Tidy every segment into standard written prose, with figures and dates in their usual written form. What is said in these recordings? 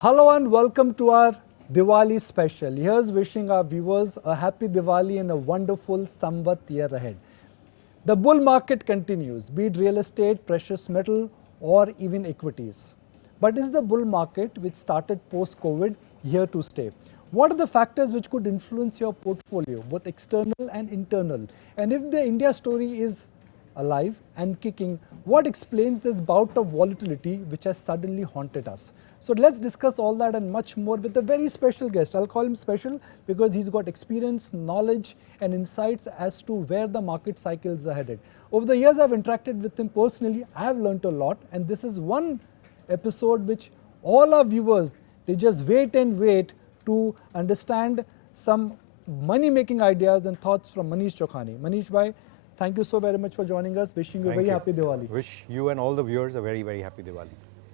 Hello and welcome to our Diwali special. Here's wishing our viewers a happy Diwali and a wonderful Samvat year ahead. The bull market continues, be it real estate, precious metal, or even equities. But is the bull market, which started post-COVID, here to stay? What are the factors which could influence your portfolio, both external and internal? And if the India story is alive and kicking, what explains this bout of volatility which has suddenly haunted us? So let's discuss all that and much more with a very special guest. I'll call him special because he's got experience, knowledge and insights as to where the market cycles are headed. Over the years I've interacted with him personally, I've learned a lot, and this is one episode which all our viewers, they just wait and wait to understand some money making ideas and thoughts from Manish Chokhani. Manish bhai, thank you so very much for joining us. Wishing you a very happy Diwali. Wish you and all the viewers a very, very happy Diwali.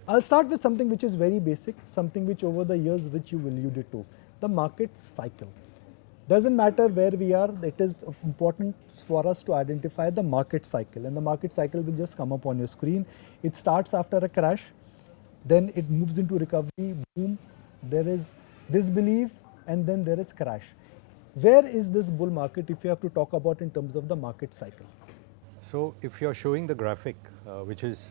I'll start with something which is very basic, something which over the years which you alluded to, the market cycle. Doesn't matter where we are, it is important for us to identify the market cycle, and the market cycle will just come up on your screen. It starts after a crash, then it moves into recovery, boom, there is disbelief, and then there is crash. Where is this bull market if you have to talk about in terms of the market cycle? So if you're showing the graphic, which is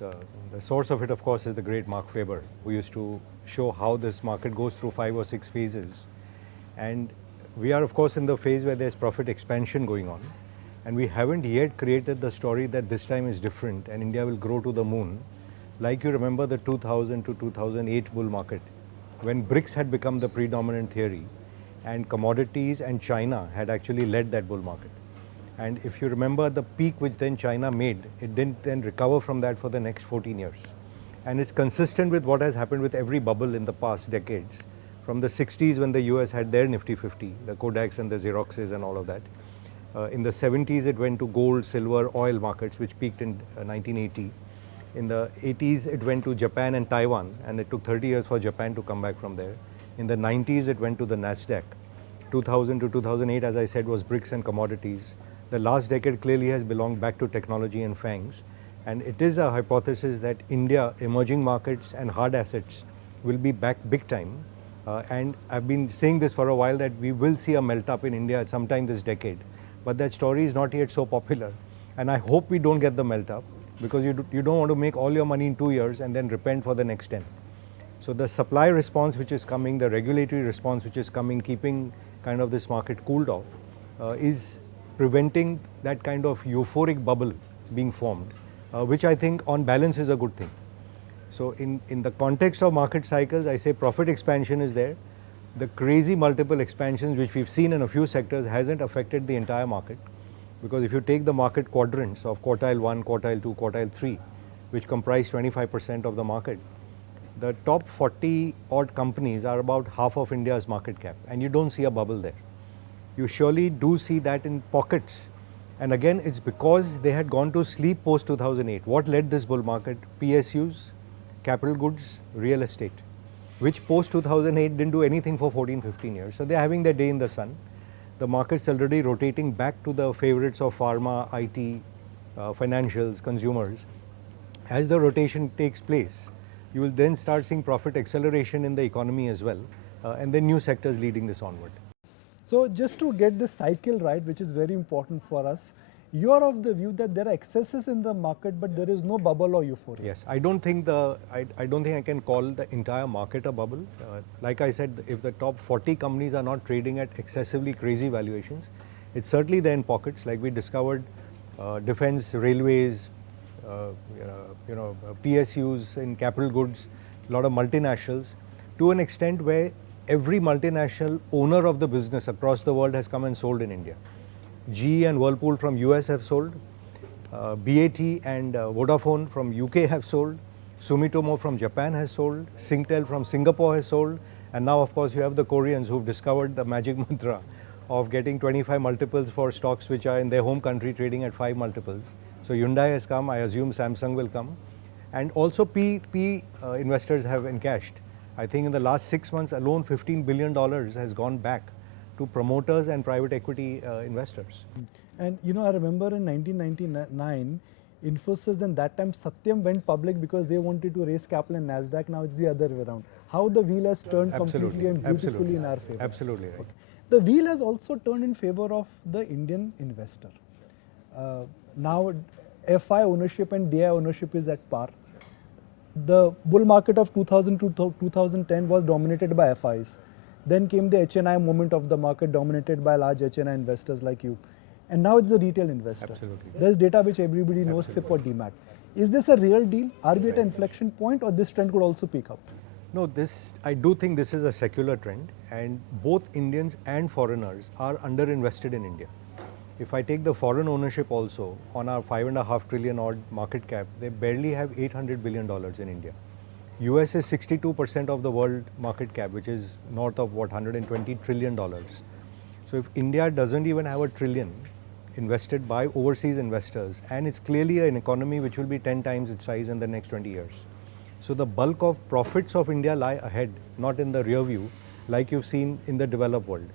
the source of it, of course, is the great Mark Faber, who used to show how this market goes through 5 or 6 phases. And we are, of course, in the phase where there's profit expansion going on. And we haven't yet created the story that this time is different and India will grow to the moon. Like you remember the 2000 to 2008 bull market, when BRICS had become the predominant theory and commodities and China had actually led that bull market. And if you remember the peak which then China made, it didn't then recover from that for the next 14 years. And it's consistent with what has happened with every bubble in the past decades. From the 60s when the US had their Nifty 50, the Kodaks and the Xeroxes and all of that. In the 70s it went to gold, silver, oil markets, which peaked in 1980. In the 80s it went to Japan and Taiwan, and it took 30 years for Japan to come back from there. In the 90s it went to the Nasdaq. 2000 to 2008, as I said, was BRICS and commodities. The last decade clearly has belonged back to technology and FANGs. And it is a hypothesis that India, emerging markets and hard assets will be back big time. And I've been saying this for a while that we will see a melt up in India sometime this decade. But that story is not yet so popular. And I hope we don't get the melt up, because you don't want to make all your money in 2 years and then repent for the next 10. So the supply response which is coming, the regulatory response which is coming, keeping kind of this market cooled off, is preventing that kind of euphoric bubble being formed, which I think on balance is a good thing. So in the context of market cycles, I say profit expansion is there. The crazy multiple expansions which we've seen in a few sectors hasn't affected the entire market, because if you take the market quadrants of quartile 1, quartile 2, quartile 3, which comprise 25% of the market, the top 40 odd companies are about half of India's market cap, and you don't see a bubble there. You surely do see that in pockets. And again, it's because they had gone to sleep post 2008. What led this bull market? PSUs, capital goods, real estate, which post 2008 didn't do anything for 14-15 years. So they're having their day in the sun. The market's already rotating back to the favorites of pharma, IT, financials, consumers. As the rotation takes place, you will then start seeing profit acceleration in the economy as well, and then new sectors leading this onward. So just to get this cycle right, which is very important for us, you are of the view that there are excesses in the market, but there is no bubble or euphoria. Yes, I don't think I can call the entire market a bubble. Like I said, if the top 40 companies are not trading at excessively crazy valuations, it's certainly there in pockets. Like we discovered, defense, railways, PSUs in capital goods, a lot of multinationals, to an extent where every multinational owner of the business across the world has come and sold in India. GE and Whirlpool from US have sold, BAT and Vodafone from UK have sold, Sumitomo from Japan has sold, Singtel from Singapore has sold, and now of course you have the Koreans who've discovered the magic mantra of getting 25 multiples for stocks which are in their home country trading at 5 multiples. So Hyundai has come, I assume Samsung will come, and also PE investors have encashed. I think in the last 6 months alone, $15 billion has gone back to promoters and private equity investors. And you know, I remember in 1999, Infosys and that time Satyam went public because they wanted to raise capital in Nasdaq. Now it's the other way around. how the wheel has turned completely Absolutely. and beautifully Absolutely. in our favor. Absolutely right. Okay. The wheel has also turned in favor of the Indian investor. Now FI ownership and DI ownership is at par. The bull market of 2000 to 2010 was dominated by FIs. Then came the HNI moment of the market dominated by large HNI investors like you. And now it's the retail investor. Absolutely. There's data which everybody knows, SIP or DMAT. Is this a real deal? Are we at an inflection point, or this trend could also peak up? No, I do think this is a secular trend, and both Indians and foreigners are underinvested in India. If I take the foreign ownership also, on our 5.5 trillion odd market cap, they barely have $800 billion in India. US is 62% of the world market cap, which is north of what, $120 trillion. So if India doesn't even have a trillion invested by overseas investors, and it's clearly an economy which will be 10 times its size in the next 20 years. So the bulk of profits of India lie ahead, not in the rear view, like you've seen in the developed world.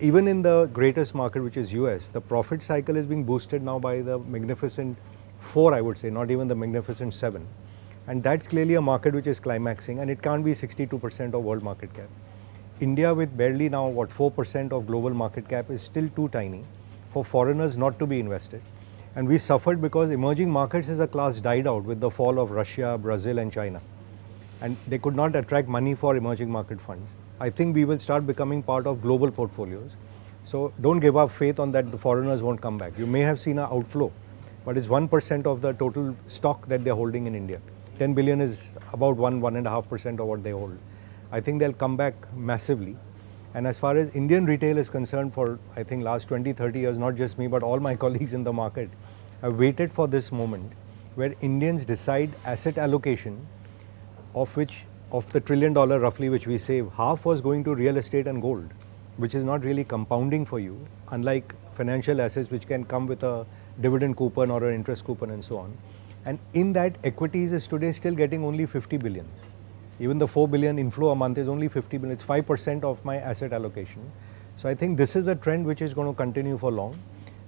Even in the greatest market, which is US, the profit cycle is being boosted now by the magnificent 4, I would say, not even the magnificent 7. And that's clearly a market which is climaxing, and it can't be 62% of world market cap. India, with barely now, what, 4% of global market cap, is still too tiny for foreigners not to be invested. And we suffered because emerging markets as a class died out with the fall of Russia, Brazil and China. And they could not attract money for emerging market funds. I think we will start becoming part of global portfolios. So don't give up faith on that the foreigners won't come back. You may have seen an outflow, but it's 1% of the total stock that they're holding in India. 10 billion is about 1.5% of what they hold. I think they'll come back massively. And as far as Indian retail is concerned, for I think last 20, 30 years, not just me, but all my colleagues in the market have waited for this moment where Indians decide asset allocation, of which, of the $1 trillion roughly which we save, half was going to real estate and gold, which is not really compounding for you, unlike financial assets which can come with a dividend coupon or an interest coupon and so on. And in that, equities is today still getting only 50 billion. Even the 4 billion inflow a month is only 50 billion. It's 5% of my asset allocation. So I think this is a trend which is going to continue for long.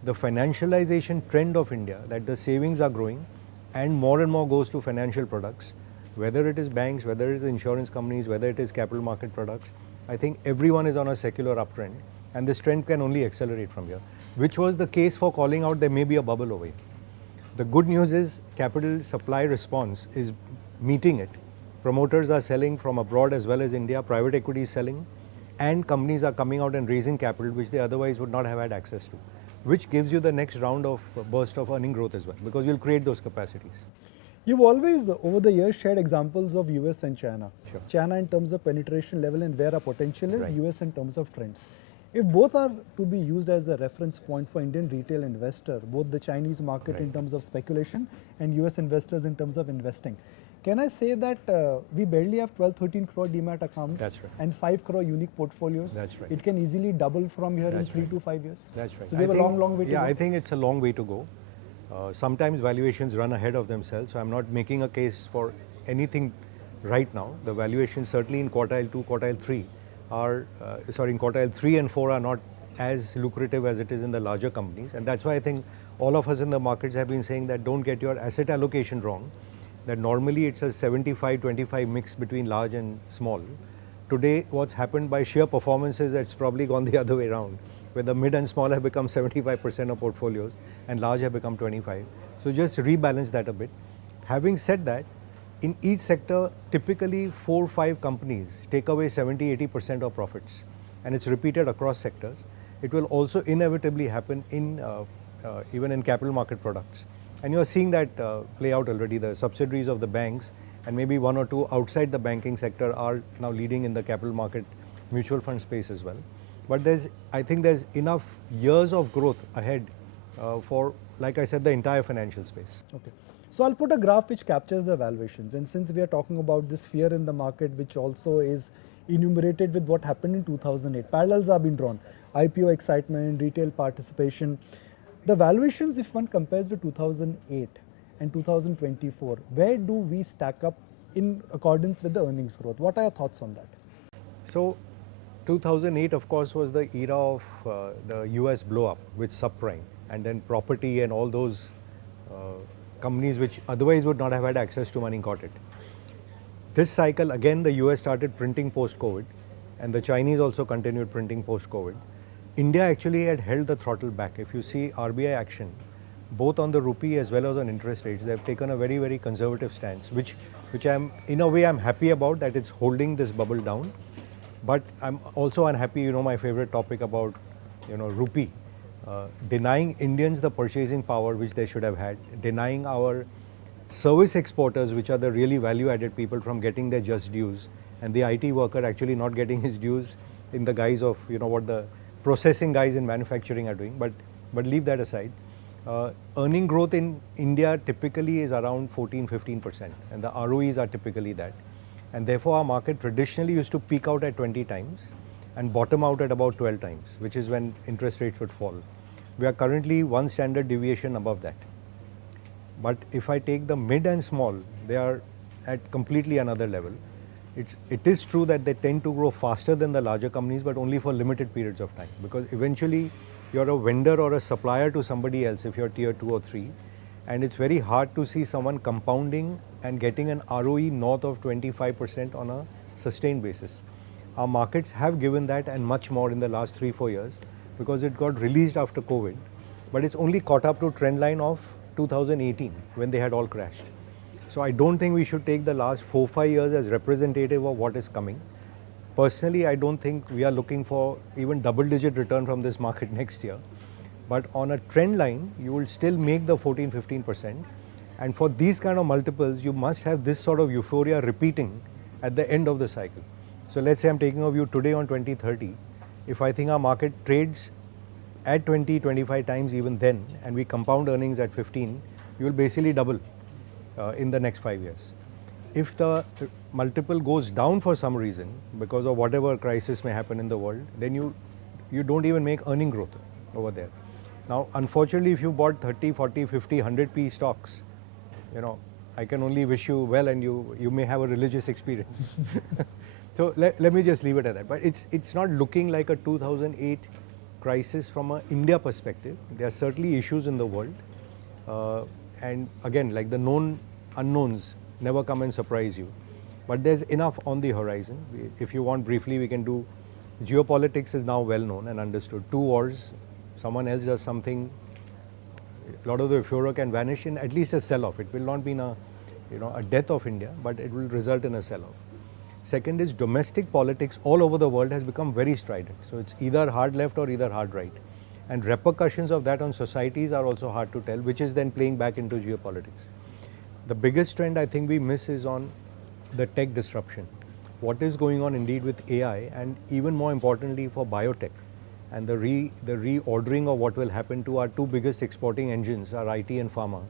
The financialization trend of India, that the savings are growing and more goes to financial products, whether it is banks, whether it is insurance companies, whether it is capital market products. I think everyone is on a secular uptrend, and this trend can only accelerate from here, which was the case for calling out there may be a bubble over here. The good news is capital supply response is meeting it. Promoters are selling from abroad as well as India, private equity is selling, and companies are coming out and raising capital which they otherwise would not have had access to, which gives you the next round of burst of earning growth as well, because you'll create those capacities. You've always, over the years, shared examples of US and China. Sure. China in terms of penetration level and where our potential is, Right. US in terms of trends. If both are to be used as a reference point for Indian retail investor, both the Chinese market Right. in terms of speculation and US investors in terms of investing, can I say that we barely have 12-13 crore demat accounts? That's right. And 5 crore unique portfolios? That's right. It can easily double from here That's in 3 right. to 5 years? That's right. So we have a long way to go. Yeah, I think it's a long way to go. Sometimes valuations run ahead of themselves, so I'm not making a case for anything right now. The valuations certainly in quartile 2, quartile 3 are, in quartile 3 and 4 are not as lucrative as it is in the larger companies, and that's why I think all of us in the markets have been saying that don't get your asset allocation wrong, that normally it's a 75-25 mix between large and small. Today, what's happened by sheer performance is it's probably gone the other way around, where the mid and small have become 75% of portfolios and large have become 25. So just rebalance that a bit. Having said that, in each sector, typically 4 or 5 companies take away 70-80% of profits, and it's repeated across sectors. It will also inevitably happen in even in capital market products. And you're seeing that play out already. The subsidiaries of the banks and maybe 1 or 2 outside the banking sector are now leading in the capital market mutual fund space as well. But I think there's enough years of growth ahead for, like I said, the entire financial space. Okay. So I'll put a graph which captures the valuations, and since we are talking about this fear in the market, which also is enumerated with what happened in 2008, parallels are being drawn. IPO excitement, retail participation. The valuations, if one compares with 2008 and 2024, where do we stack up in accordance with the earnings growth? What are your thoughts on that? So 2008, of course, was the era of the US blow-up with subprime, and then property and all those companies which otherwise would not have had access to money got it. This cycle, again, the US started printing post-COVID, and the Chinese also continued printing post-COVID. India actually had held the throttle back. If you see RBI action, both on the rupee as well as on interest rates, they have taken a very, very conservative stance, which I'm, in a way, I'm happy about, that it's holding this bubble down. But I'm also unhappy, my favorite topic about, rupee, denying Indians the purchasing power which they should have had, denying our service exporters, which are the really value-added people, from getting their just dues, and the IT worker actually not getting his dues in the guise of, what the processing guys in manufacturing are doing. But leave that aside. Earning growth in India typically is around 14-15%, and the ROEs are typically that. And therefore, our market traditionally used to peak out at 20 times and bottom out at about 12 times, which is when interest rates would fall. We are currently one standard deviation above that. But if I take the mid and small, they are at completely another level. It is true that they tend to grow faster than the larger companies, but only for limited periods of time, because eventually you're a vendor or a supplier to somebody else if you're tier 2 or 3, and it's very hard to see someone compounding and getting an ROE north of 25% on a sustained basis. Our markets have given that and much more in the last 3-4 years, because it got released after COVID, but it's only caught up to trend line of 2018 when they had all crashed. So I don't think we should take the last 4-5 years as representative of what is coming. Personally, I don't think we are looking for even double-digit return from this market next year. But on a trend line, you will still make the 14-15%. And for these kind of multiples, you must have this sort of euphoria repeating at the end of the cycle. So let's say I'm taking a view today on 2030. If I think our market trades at 20-25 times even then, and we compound earnings at 15, you will basically double in the next 5 years. If the multiple goes down for some reason, because of whatever crisis may happen in the world, then you don't even make earning growth over there. Now, unfortunately, if you bought 30, 40, 50, 100 P stocks, I can only wish you well, and you may have a religious experience. So let me just leave it at that. But it's not looking like a 2008 crisis from an India perspective. There are certainly issues in the world. And again, like the known unknowns never come and surprise you. But there's enough on the horizon. If you want briefly, we can do, geopolitics is now well known and understood. 2 wars, someone else does something, a lot of the euphoria can vanish in at least a sell-off. It will not be in a death of India, but it will result in a sell-off. Second is domestic politics all over the world has become very strident. So it's either hard left or either hard right. And repercussions of that on societies are also hard to tell, which is then playing back into geopolitics. The biggest trend I think we miss is on the tech disruption. What is going on indeed with AI, and even more importantly for biotech, and the reordering of what will happen to our 2 biggest exporting engines, our IT and pharma,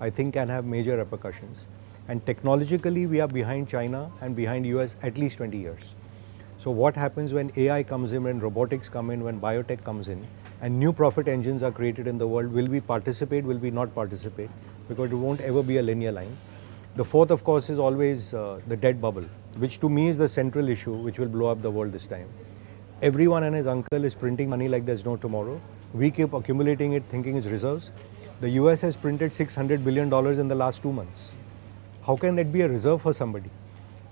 I think can have major repercussions. And technologically, we are behind China and behind US at least 20 years. So what happens when AI comes in, when robotics come in, when biotech comes in, and new profit engines are created in the world? Will we participate, will we not participate? Because it won't ever be a linear line. The fourth, of course, is always the debt bubble, which to me is the central issue which will blow up the world this time. Everyone and his uncle is printing money like there's no tomorrow. We keep accumulating it thinking it's reserves. The US has printed $600 billion in the last 2 months. How can that be a reserve for somebody?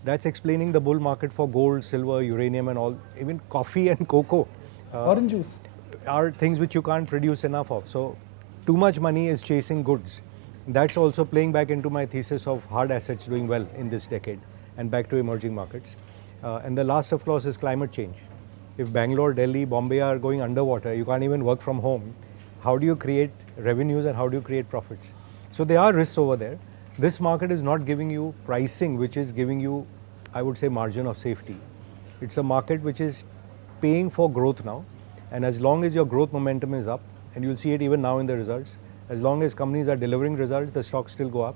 That's explaining the bull market for gold, silver, uranium and all. Even coffee and cocoa. Orange juice. Are things which you can't produce enough of. So too much money is chasing goods. That's also playing back into my thesis of hard assets doing well in this decade and back to emerging markets. And the last, of course, is climate change. If Bangalore, Delhi, Bombay are going underwater, you can't even work from home. How do you create revenues and how do you create profits? So there are risks over there. This market is not giving you pricing, which is giving you, I would say, margin of safety. It's a market which is paying for growth now. And as long as your growth momentum is up, and you'll see it even now in the results, as long as companies are delivering results, the stocks still go up.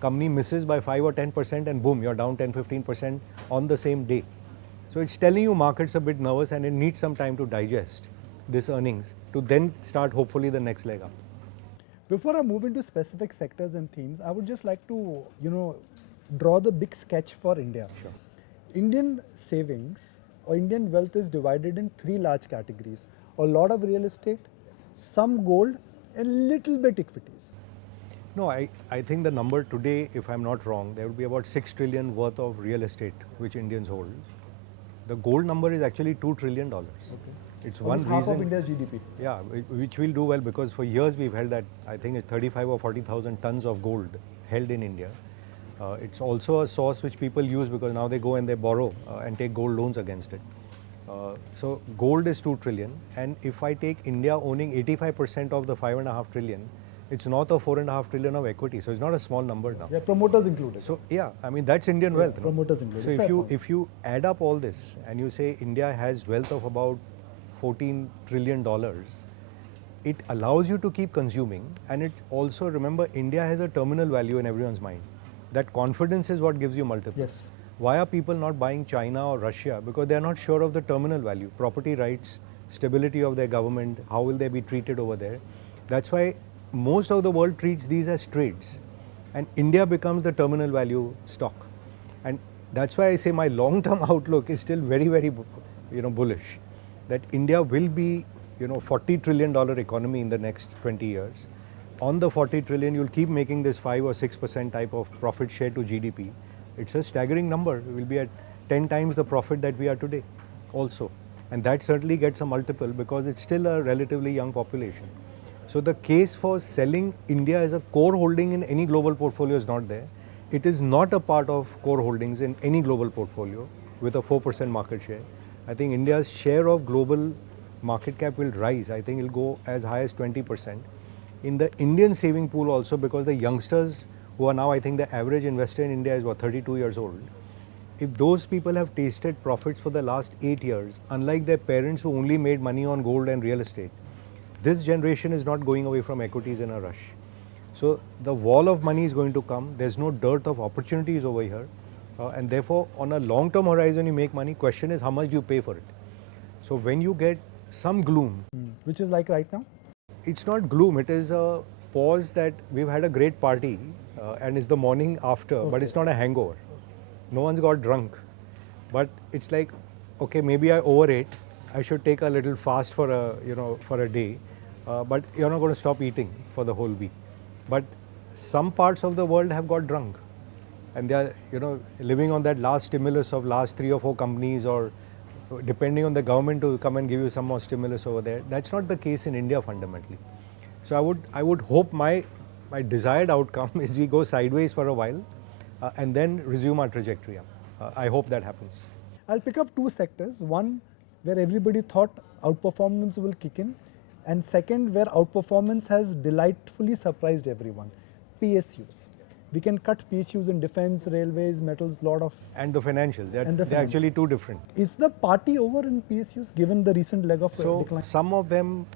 Company misses by 5 or 10% and boom, you're down 10-15% on the same day. So it's telling you market's a bit nervous and it needs some time to digest this earnings to then start hopefully the next leg up. Before I move into specific sectors and themes, I would just like to, draw the big sketch for India. Sure. Indian savings or Indian wealth is divided in 3 large categories. A lot of real estate, some gold, and little bit equities. No, I think the number today, if I'm not wrong, there will be about 6 trillion worth of real estate which Indians hold. The gold number is actually $2 trillion. Okay. It's one Almost half of reason. India's GDP. Yeah, which will do well because for years we've held that, I think it's 35 or 40,000 tons of gold held in India. It's also a source which people use because now they go and they borrow and take gold loans against it. So gold is 2 trillion, and if I take India owning 85% of the 5.5 trillion, it's north of 4.5 trillion of equity. So it's not a small number now. Yeah, promoters included. So yeah, I mean that's Indian wealth. No? Promoters included. So Fair point. if you add up all this and you say India has wealth of about $14 trillion, it allows you to keep consuming, and it also, remember, India has a terminal value in everyone's mind. That confidence is what gives you multiples. Yes. Why are people not buying China or Russia? Because they are not sure of the terminal value, property rights, stability of their government, how will they be treated over there. That's why most of the world treats these as trades, and India becomes the terminal value stock. And that's why I say my long-term outlook is still very, very, bullish. That India will be, $40 trillion economy in the next 20 years. On the 40 trillion, you'll keep making this 5 or 6% type of profit share to GDP. It's a staggering number. We'll be at 10 times the profit that we are today also. And that certainly gets a multiple because it's still a relatively young population. So the case for selling India as a core holding in any global portfolio is not there. It is not a part of core holdings in any global portfolio with a 4% market share. I think India's share of global market cap will rise. I think it'll go as high as 20%. In the Indian saving pool also, because the youngsters who are now, I think the average investor in India is 32 years old. If those people have tasted profits for the last 8 years, unlike their parents who only made money on gold and real estate, this generation is not going away from equities in a rush. So the wall of money is going to come. There's no dearth of opportunities over here. And therefore, on a long-term horizon, you make money. Question is, how much do you pay for it? So when you get some gloom, Which is like right now? it's not gloom, it is a pause that we've had a great party and it's the morning after, but it's not a hangover. No one's got drunk. But it's like, okay, maybe I overate. I should take a little fast for a day. But you're not going to stop eating for the whole week. But some parts of the world have got drunk. And they are, living on that last stimulus of last 3 or 4 companies, or depending on the government to come and give you some more stimulus over there. That's not the case in India fundamentally. So I would hope my desired outcome is we go sideways for a while and then resume our trajectory up. I hope that happens. I'll pick up 2 sectors. One where everybody thought outperformance will kick in, and second where outperformance has delightfully surprised everyone. PSUs. We can cut PSUs in defense, railways, metals, lot of... And the financials, they're actually two different. Is the party over in PSUs given the recent leg of So decline? some of them,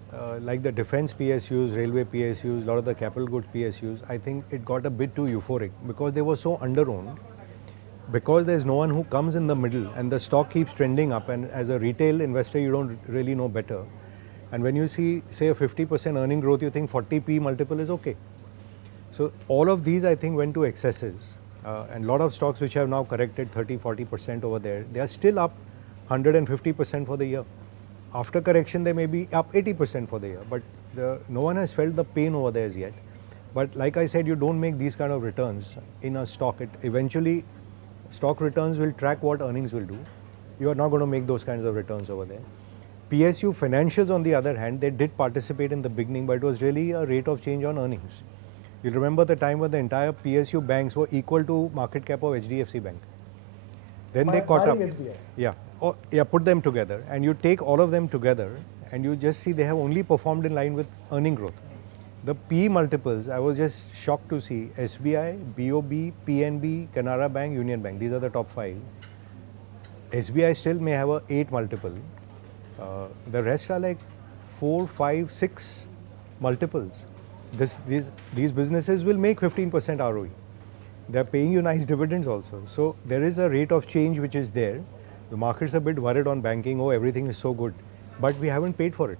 like the defense PSUs, railway PSUs, a lot of the capital goods PSUs, I think it got a bit too euphoric because they were so under-owned. Because there's no one who comes in the middle and the stock keeps trending up, and as a retail investor you don't really know better. And when you see, say, a 50% earning growth, you think 40p multiple is okay. So all of these I think went to excesses, and a lot of stocks which have now corrected 30-40% over there, they are still up 150% for the year. After correction they may be up 80% for the year, but no one has felt the pain over there as yet. But like I said, you don't make these kind of returns in a stock. Eventually stock returns will track what earnings will do. You are not going to make those kinds of returns over there. PSU financials, on the other hand, they did participate in the beginning, but it was really a rate of change on earnings. You remember the time when the entire PSU banks were equal to market cap of HDFC Bank. Then they caught up. SBI. Yeah, put them together, and you take all of them together, and you just see they have only performed in line with earning growth. The PE multiples, I was just shocked to see SBI, BOB, PNB, Canara Bank, Union Bank. These are the top 5. SBI still may have a 8 multiple. The rest are like 4, 5, 6 multiples. These businesses will make 15% ROE. They are paying you nice dividends also. So there is a rate of change which is there. The market's a bit worried on banking. Oh, everything is so good, but we haven't paid for it.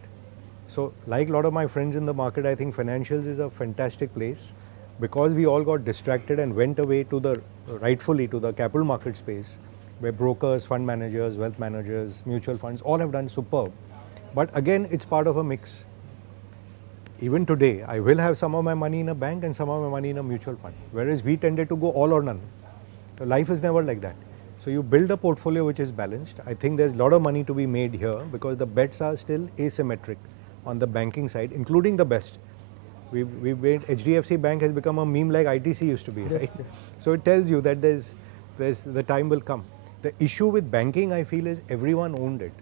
So like a lot of my friends in the market, I think financials is a fantastic place because we all got distracted and went away to rightfully to the capital market space, where brokers, fund managers, wealth managers, mutual funds all have done superb. But again, it's part of a mix. even today, I will have some of my money in a bank and some of my money in a mutual fund. Whereas we tended to go all or none. So life is never like that. So you build a portfolio which is balanced. I think there's a lot of money to be made here because the bets are still asymmetric on the banking side, including the best. We've made HDFC Bank has become a meme like ITC used to be, right? Yes. So it tells you that there's the time will come. The issue with banking, I feel, is everyone owned it.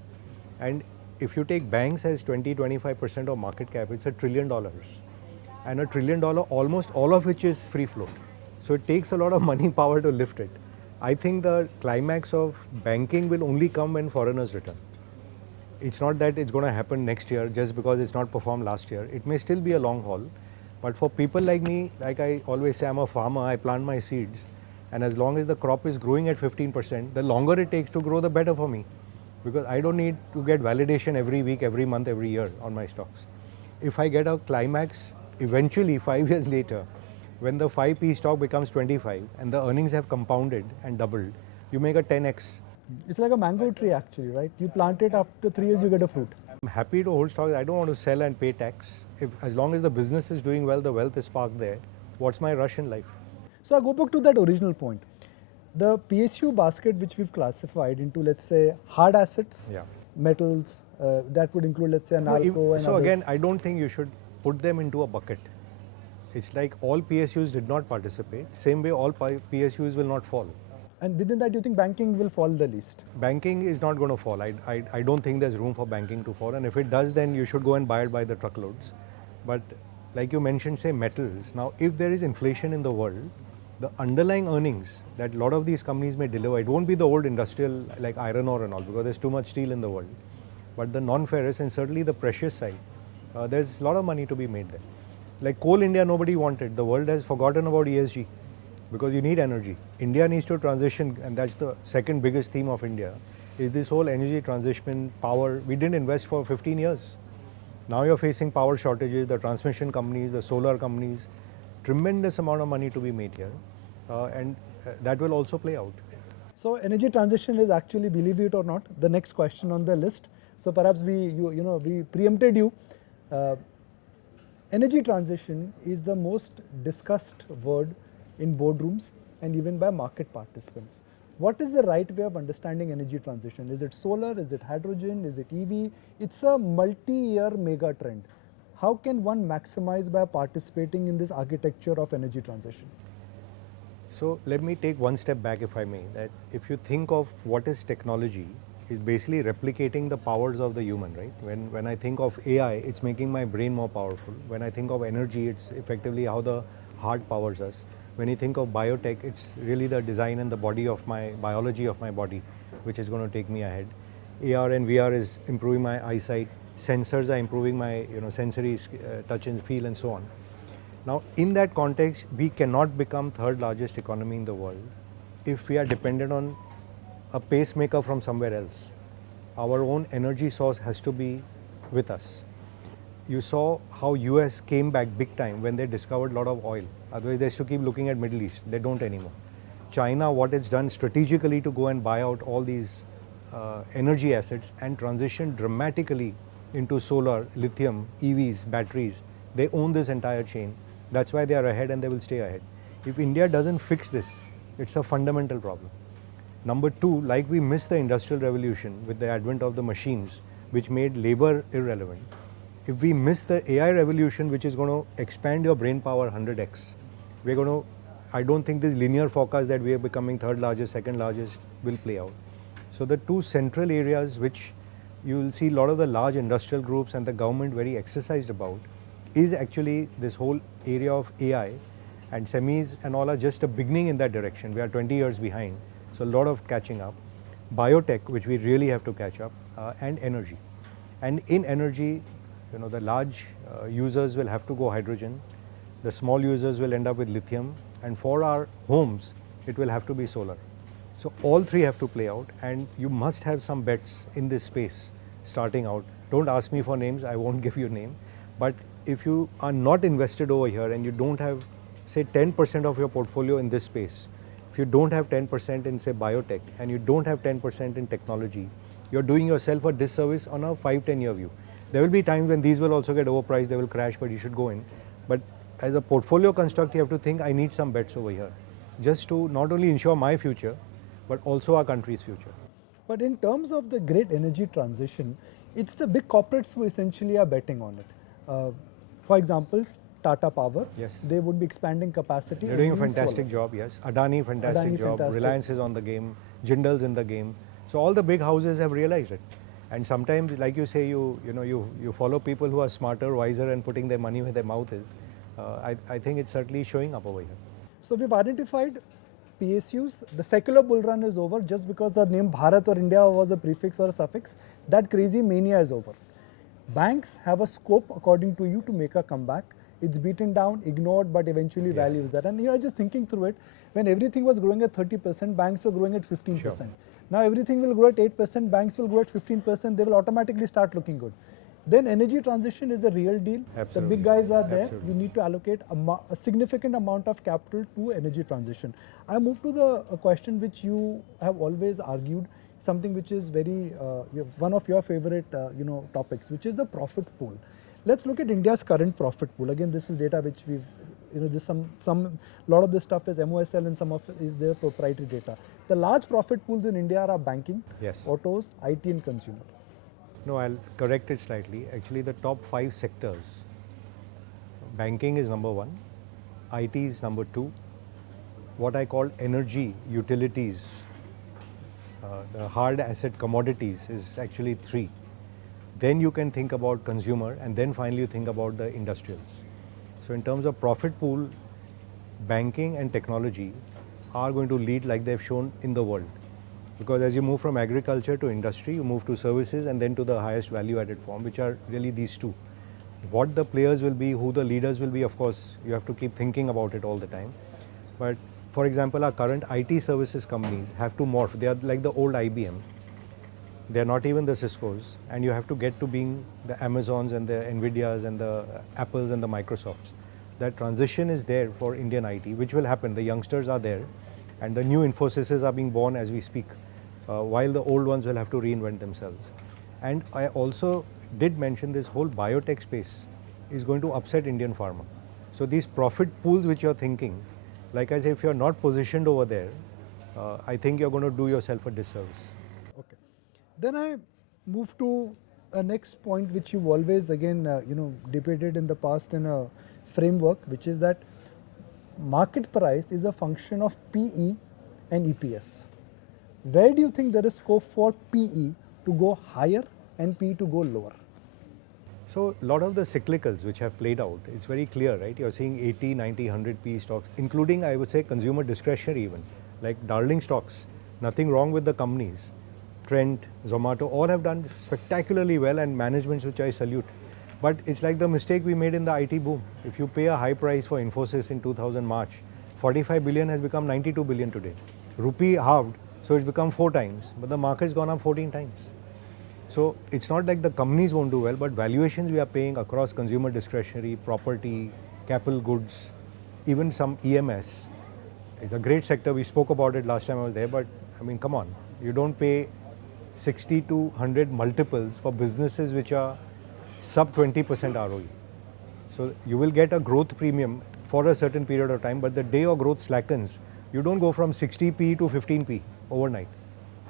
And if you take banks as 20-25% of market cap, it's $1 trillion. And $1 trillion, almost all of which is free float. So it takes a lot of money power to lift it. I think the climax of banking will only come when foreigners return. It's not that it's going to happen next year just because it's not performed last year. It may still be a long haul. But for people like me, like I always say, I'm a farmer, I plant my seeds. And as long as the crop is growing at 15%, the longer it takes to grow, the better for me. Because I don't need to get validation every week, every month, every year on my stocks. If I get a climax, eventually 5 years later, when the 5p stock becomes 25 and the earnings have compounded and doubled, you make a 10x. It's like a mango tree actually, right? You plant it, after 3 years you get a fruit. I'm happy to hold stocks. I don't want to sell and pay tax. As long as the business is doing well, the wealth is parked there. What's my rush in life? So I go back to that original point. The PSU basket which we've classified into, let's say, hard assets, Yeah. metals, that would include, let's say, Nalco and So others. again, I don't think you should put them into a bucket. It's like all PSUs did not participate. Same way all PSUs will not fall. And within that, do you think banking will fall the least? Banking is not going to fall. I don't think there's room for banking to fall. And if it does, then you should go and buy it by the truckloads. But like you mentioned, say metals. Now, if there is inflation in the world, the underlying earnings that a lot of these companies may deliver, it won't be the old industrial like iron ore and all because there's too much steel in the world. But the non-ferrous and certainly the precious side, there's a lot of money to be made there. Like Coal India, nobody wanted. The world has forgotten about ESG because you need energy. India needs to transition, and that's the second biggest theme of India, is this whole energy transition, power. We didn't invest for 15 years. Now you're facing power shortages, the transmission companies, the solar companies, tremendous amount of money to be made here. And that will also play out. So energy transition is actually, believe it or not, the next question on the list. So perhaps we preempted you. Energy transition is the most discussed word in boardrooms and even by market participants. What is the right way of understanding energy transition? Is it solar? Is it hydrogen? Is it EV? It's a multi-year mega trend. How can one maximize by participating in this architecture of energy transition? So let me take one step back, if I may, that if you think of what is technology, is basically replicating the powers of the human, right? When I think of AI, it's making my brain more powerful. When I think of energy, it's effectively how the heart powers us. When you think of biotech, it's really the design and the body of my biology of my body, which is going to take me ahead. AR and VR is improving my eyesight. Sensors are improving my sensory touch and feel and so on. Now, in that context, we cannot become third largest economy in the world if we are dependent on a pacemaker from somewhere else. Our own energy source has to be with us. You saw how US came back big time when they discovered a lot of oil. Otherwise, they used to keep looking at Middle East. They don't anymore. China, what it's done strategically to go and buy out all these energy assets and transition dramatically into solar, lithium, EVs, batteries. They own this entire chain. That's why they are ahead and they will stay ahead. If India doesn't fix this, it's a fundamental problem. Number two, like we missed the industrial revolution with the advent of the machines, which made labor irrelevant. If we miss the AI revolution, which is going to expand your brain power 100x, we're going to, I don't think this linear forecast that we are becoming third largest, second largest will play out. So the two central areas which you will see a lot of the large industrial groups and the government very exercised about is actually this whole area of AI, and semis and all are just a beginning in that direction. We are 20 years behind. So a lot of catching up. Biotech, which we really have to catch up, and energy. And in energy, the large users will have to go hydrogen. The small users will end up with lithium. And for our homes, it will have to be solar. So all three have to play out, and you must have some bets in this space starting out. Don't ask me for names, I won't give you a name. But if you are not invested over here and you don't have, say, 10% of your portfolio in this space, if you don't have 10% in, say, biotech, and you don't have 10% in technology, you're doing yourself a disservice on a 5-10 year view. There will be times when these will also get overpriced, they will crash, but you should go in. But as a portfolio construct, you have to think, I need some bets over here, just to not only ensure my future, but also our country's future. But in terms of the great energy transition, it's the big corporates who essentially are betting on it. For example, Tata Power, Yes. they would be expanding capacity. They're doing a only in fantastic solar. job, yes. Adani, fantastic Adani, job. fantastic. Reliance is on the game. Jindal's in the game. So all the big houses have realized it. And sometimes, like you say, you follow people who are smarter, wiser, and putting their money where their mouth is. I think it's certainly showing up over here. So we've identified PSUs. The secular bull run is over just because the name Bharat or India was a prefix or a suffix. That crazy mania is over. Banks have a scope, according to you, to make a comeback. It's beaten down, ignored, but eventually Yes. value is there. And you're just thinking through it. When everything was growing at 30%, banks were growing at 15%. Sure. Now everything will grow at 8%, banks will grow at 15%. They will automatically start looking good. Then energy transition is the real deal. Absolutely. The big guys are there. Absolutely. You need to allocate a significant amount of capital to energy transition. I move to the question which you have always argued, something which is very one of your favorite topics, which is the profit pool. Let's look at India's current profit pool. Again, this is data which we've this lot of this stuff is MOSL and some of it is their proprietary data. The large profit pools in India are banking, Yes. autos, IT, and consumer. No, I'll correct it slightly. Actually, the top 5 sectors, banking is number 1, IT is number 2, what I call energy, utilities, the hard asset commodities is actually 3. Then you can think about consumer, and then finally you think about the industrials. So in terms of profit pool, banking and technology are going to lead like they've shown in the world. Because as you move from agriculture to industry, you move to services and then to the highest value added form, which are really these two. What the players will be, who the leaders will be, of course, you have to keep thinking about it all the time. But for example, our current IT services companies have to morph. They are like the old IBM. They are not even the Ciscos, and you have to get to being the Amazons and the Nvidias and the Apples and the Microsofts. That transition is there for Indian IT, which will happen. The youngsters are there, and the new Infosys are being born as we speak, while the old ones will have to reinvent themselves. And I also did mention this whole biotech space is going to upset Indian pharma. So these profit pools which you're thinking, like I say, if you're not positioned over there, I think you're going to do yourself a disservice. Okay. Then I move to a next point which you've always again debated in the past in a framework, which is that market price is a function of PE and EPS. Where do you think there is scope for PE to go higher and PE to go lower? So a lot of the cyclicals which have played out, it's very clear, right? You're seeing 80, 90, 100 PE stocks, including I would say consumer discretionary even, like darling stocks. Nothing wrong with the companies. Trent, Zomato, all have done spectacularly well, and managements which I salute. But it's like the mistake we made in the IT boom. If you pay a high price for Infosys in 2000 March, 45 billion has become 92 billion today. Rupee halved, so it's become 4 times, but the market's gone up 14 times. So it's not like the companies won't do well, but valuations we are paying across consumer discretionary, property, capital goods, even some EMS. It's a great sector. We spoke about it last time I was there, but I mean, come on. You don't pay 60 to 100 multiples for businesses which are sub 20% ROE. So you will get a growth premium for a certain period of time, but the day your growth slackens, you don't go from 60p to 15p overnight.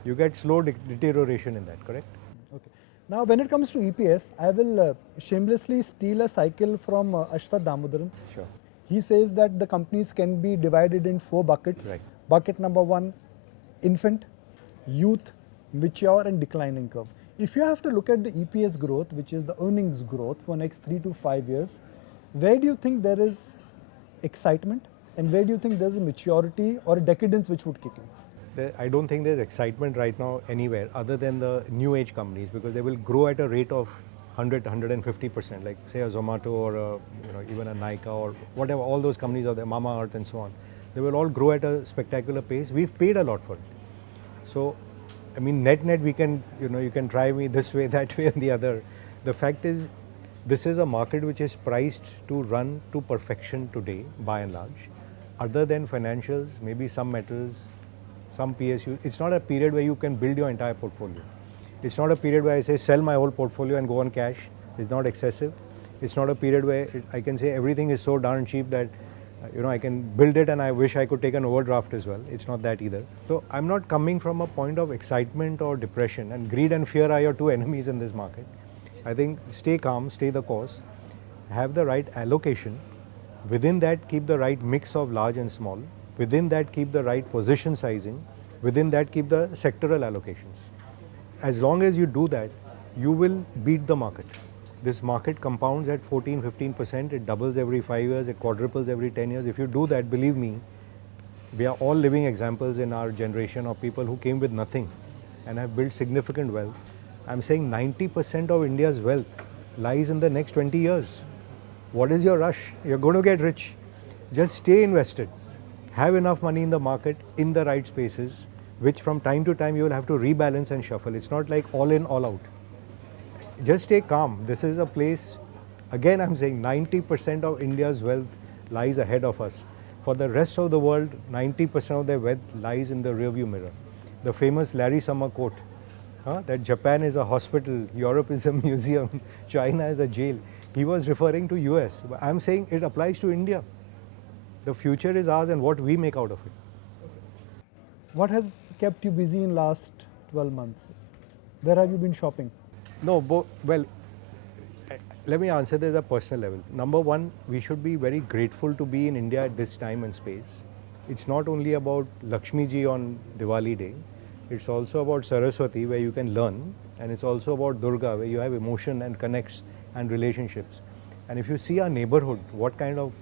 You get slow deterioration in that, correct? Okay. Now, when it comes to EPS, I will shamelessly steal a cycle from Ashwath Damodaran. Sure. He says that the companies can be divided in 4 buckets. Right. Bucket number 1, infant, youth, mature, and declining curve. If you have to look at the EPS growth, which is the earnings growth for next 3 to 5 years, where do you think there is excitement, and where do you think there is a maturity or a decadence which would kick in? I don't think there's excitement right now anywhere other than the new age companies, because they will grow at a rate of 100, 150%, like say a Zomato or a, even a Nykaa or whatever, all those companies are there, Mamaearth and so on. They will all grow at a spectacular pace. We've paid a lot for it. So, I mean, net we can, you can try me this way, that way and the other. The fact is, this is a market which is priced to run to perfection today, by and large. Other than financials, maybe some metals, some PSU, it's not a period where you can build your entire portfolio. It's not a period where I say sell my whole portfolio and go on cash, It's not excessive. It's not a period where I can say everything is so darn cheap that I can build it and I wish I could take an overdraft as well. It's not that either. So I'm not coming from a point of excitement or depression, and greed and fear are your two enemies in this market. I think stay calm, stay the course, have the right allocation. Within that, keep the right mix of large and small. Within that, keep the right position sizing. Within that, keep the sectoral allocations. As long as you do that, you will beat the market. This market compounds at 14-15%. It doubles every 5 years. It quadruples every 10 years. If you do that, believe me, we are all living examples in our generation of people who came with nothing and have built significant wealth. I'm saying 90% of India's wealth lies in the next 20 years. What is your rush? You're going to get rich. Just stay invested. Have enough money in the market in the right spaces, which from time to time you will have to rebalance and shuffle. It's not like all in, all out. Just stay calm. This is a place, again I'm saying 90% of India's wealth lies ahead of us. For the rest of the world, 90% of their wealth lies in the rearview mirror. The famous Larry Summer quote, that Japan is a hospital, Europe is a museum, China is a jail. He was referring to US. But I'm saying it applies to India. The future is ours and what we make out of it. What has kept you busy in last 12 months? Where have you been shopping? No, well, let me answer this at a personal level. Number one, we should be very grateful to be in India at this time and space. It's not only about Lakshmi Ji on Diwali day. It's also about Saraswati, where you can learn, and it's also about Durga, where you have emotion and connects and relationships. And if you see our neighborhood, what kind of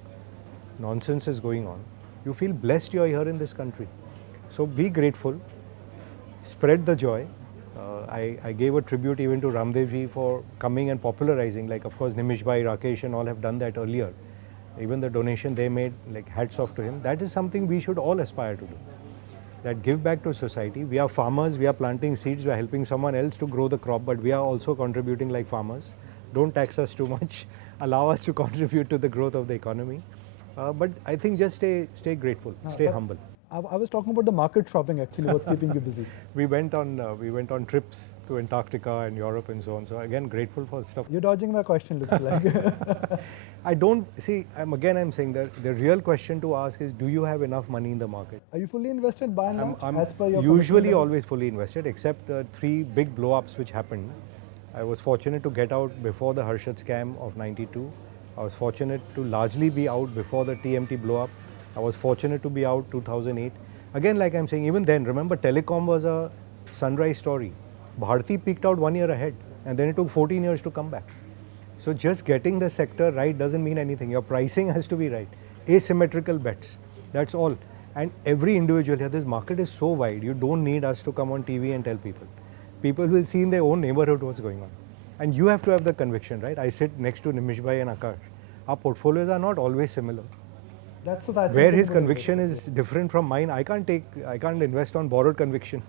nonsense is going on, you feel blessed you are here in this country. So be grateful, spread the joy. I gave a tribute even to Ramdev ji for coming and popularizing, like of course Nimish Bhai, Rakesh and all have done that earlier. Even the donation they made, like hats off to him. That is something we should all aspire to do. That give back to society. We are farmers, we are planting seeds, we are helping someone else to grow the crop, but we are also contributing like farmers. Don't tax us too much. Allow us to contribute to the growth of the economy. But I think just stay grateful, stay humble. I was talking about the market shopping actually, what's keeping you busy? We went on trips to Antarctica and Europe and so on. So again, grateful for stuff. You're dodging my question, looks like. I don't see. I'm saying that the real question to ask is, do you have enough money in the market? Are you fully invested by and large? I'm as per your usually always fully invested, except the 3 big blow-ups which happened. I was fortunate to get out before the Harshad scam of '92. I was fortunate to largely be out before the TMT blow-up. I was fortunate to be out 2008. Again, like I'm saying, even then, remember telecom was a sunrise story. Bharti peaked out 1 year ahead, and then it took 14 years to come back. So just getting the sector right doesn't mean anything. Your pricing has to be right. Asymmetrical bets, that's all. And every individual here, this market is so wide, you don't need us to come on TV and tell people. People will see in their own neighborhood what's going on. And you have to have the conviction, right? I sit next to Nimish Bhai and Akash. Our portfolios are not always similar. That's where his conviction is different from mine. I can't invest on borrowed conviction.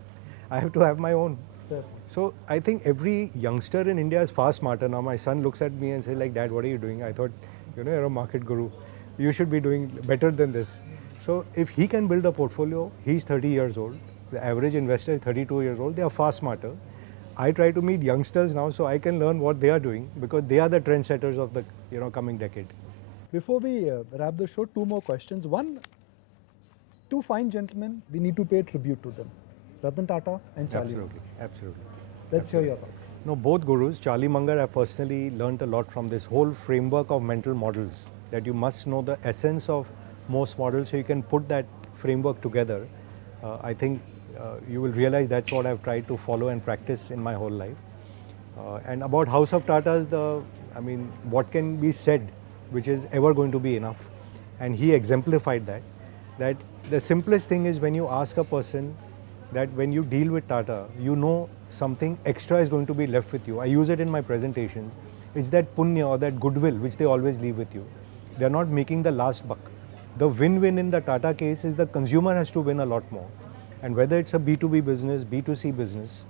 I have to have my own. Fair. So I think every youngster in India is far smarter now. My son looks at me and says like, Dad, what are you doing? I thought, you're a market guru. You should be doing better than this. So if he can build a portfolio, he's 30 years old. The average investor is 32 years old. They are far smarter. I try to meet youngsters now so I can learn what they are doing, because they are the trendsetters of the coming decade. Before we wrap the show, 2 more questions. One, 2 fine gentlemen, we need to pay tribute to them. Ratan Tata and Charlie. Absolutely. Let's hear your thoughts. No, both gurus. Charlie Munger, I personally learnt a lot from this whole framework of mental models, that you must know the essence of most models so you can put that framework together. I think you will realize that's what I've tried to follow and practice in my whole life. And about House of Tatas, what can be said which is ever going to be enough? And he exemplified that the simplest thing is when you ask a person that when you deal with Tata, something extra is going to be left with you. I use it in my presentation. It's that punya or that goodwill which they always leave with you. They're not making the last buck. The win-win in the Tata case is the consumer has to win a lot more. And whether it's a B2B business, B2C business,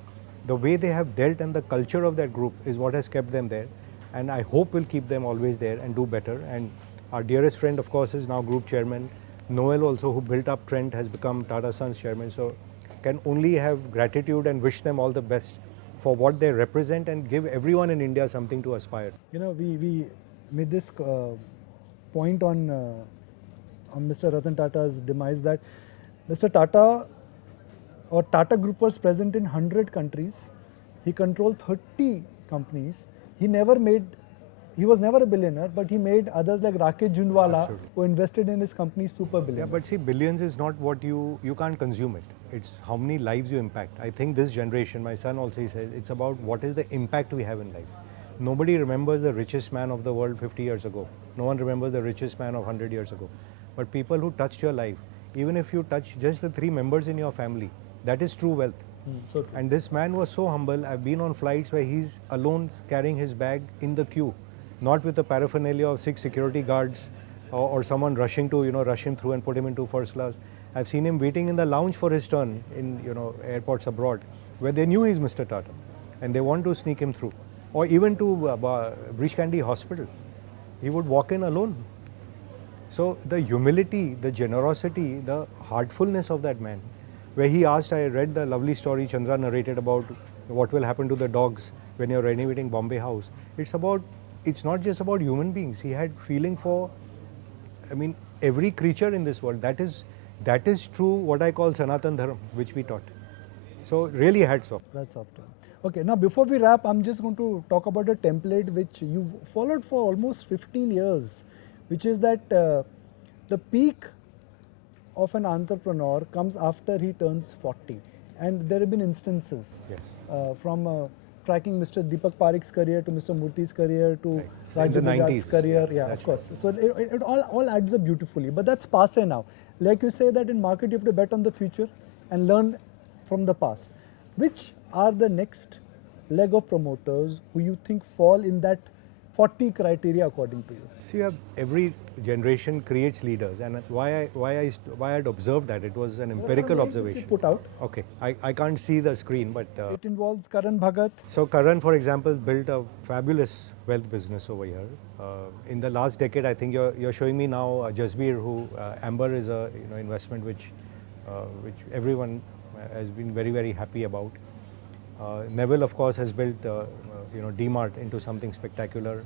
the way they have dealt and the culture of that group is what has kept them there. And I hope will keep them always there and do better. And our dearest friend, of course, is now group chairman. Noel also, who built up Trent, has become Tata Sons chairman. So can only have gratitude and wish them all the best for what they represent and give everyone in India something to aspire. You know, we made this point on Mr. Ratan Tata's demise, that Mr. Tata or Tata Group was present in 100 countries. He controlled 30 companies. He was never a billionaire, but he made others like Rakesh Jhunwala, Absolutely. who invested in his company, super Yeah, billions. but see, billions is not what you can't consume it. It's how many lives you impact. I think this generation, my son also says, it's about what is the impact we have in life. Nobody remembers the richest man of the world 50 years ago. No one remembers the richest man of 100 years ago. But people who touched your life, even if you touch just the 3 members in your family, that is true wealth. So true. And this man was so humble. I've been on flights where he's alone carrying his bag in the queue, not with the paraphernalia of 6 security guards or someone rushing to, rush him through and put him into first class. I've seen him waiting in the lounge for his turn in, airports abroad, where they knew he's Mr. Tata and they want to sneak him through. Or even to Breach Candy Hospital. He would walk in alone. So the humility, the generosity, the heartfulness of that man, where he asked, I read the lovely story Chandra narrated about what will happen to the dogs when you're renovating Bombay House. It's not just about human beings. He had feeling for, every creature in this world. That is true what I call Sanatan Dharma, which we taught. So really hats off. That's after. Okay, now before we wrap, I'm just going to talk about a template which you've followed for almost 15 years, which is that the peak of an entrepreneur comes after he turns 40. And there have been instances Yes. from tracking Mr. Deepak Parikh's career to Mr. Murthy's career to Right. In the Raju Bajaj's 90s. career. Yeah, That's of course. So it all adds up beautifully. But that's passé now. Like you say that in market you have to bet on the future and learn from the past. Which are the next leg of promoters who you think fall in that 40 criteria according to you? See, every generation creates leaders, and why I'd observed that, it was an empirical observation. Put out. Okay, I can't see the screen, but It involves Karan Bhagat. so Karan, for example, built a fabulous wealth business over here. In the last decade, I think you're showing me now Jasbir, who Amber is a investment which everyone has been very, very happy about. Neville, of course, has built DMart into something spectacular.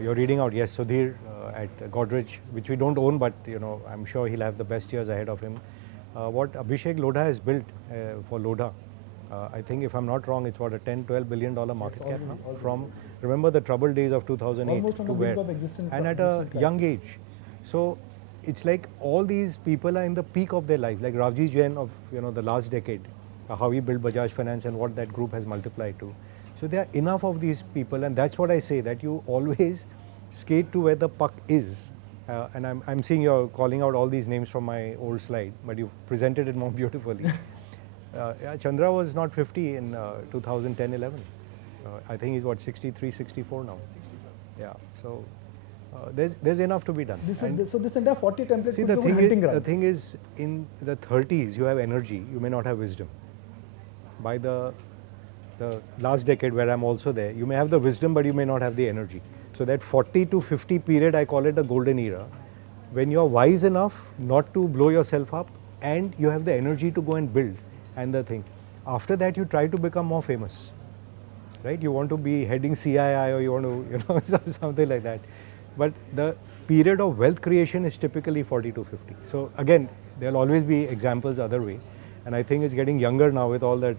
You're reading out, yes, Sudhir at Godrej, which we don't own, but I'm sure he'll have the best years ahead of him. What Abhishek Lodha has built for Lodha, I think if I'm not wrong, it's what, a $10-12 billion market cap now. From, remember the troubled days of 2008 Almost on to the where, brink of existence and of at a existence. young age. So it's like all these people are in the peak of their life, like Ravji Jain of the last decade, how he built Bajaj Finance and what that group has multiplied to. So there are enough of these people, and that's what I say, that you always skate to where the puck is. And I'm seeing you're calling out all these names from my old slide, but you've presented it more beautifully. Yeah, Chandra was not 50 in 2010-11. I think he's what, 63, 64 now. Yeah, so there's enough to be done. So this entire 40 template See, could become a hunting ground. the thing is, in the 30s, you have energy, you may not have wisdom. By the last decade, where I'm also there, you may have the wisdom, but you may not have the energy. So that 40 to 50 period, I call it the golden era, when you're wise enough not to blow yourself up, and you have the energy to go and build. And the thing, after that, you try to become more famous, right? You want to be heading CII, or you want to, something like that. But the period of wealth creation is typically 40 to 50. So again, there'll always be examples other way. And I think it's getting younger now with all that,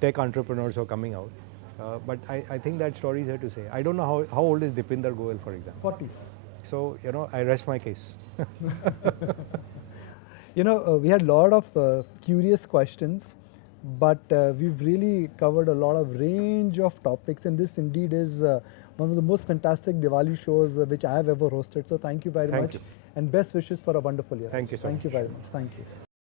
tech entrepreneurs who are coming out. But I think that story is here to say. I don't know how old is Dipinder Goyal, for example. 40s. So, I rest my case. We had a lot of curious questions, but we've really covered a lot of range of topics, and this indeed is one of the most fantastic Diwali shows which I have ever hosted. So thank you very much, you. and best wishes for a wonderful year. Thank you so Thank much. you very much. Thank you.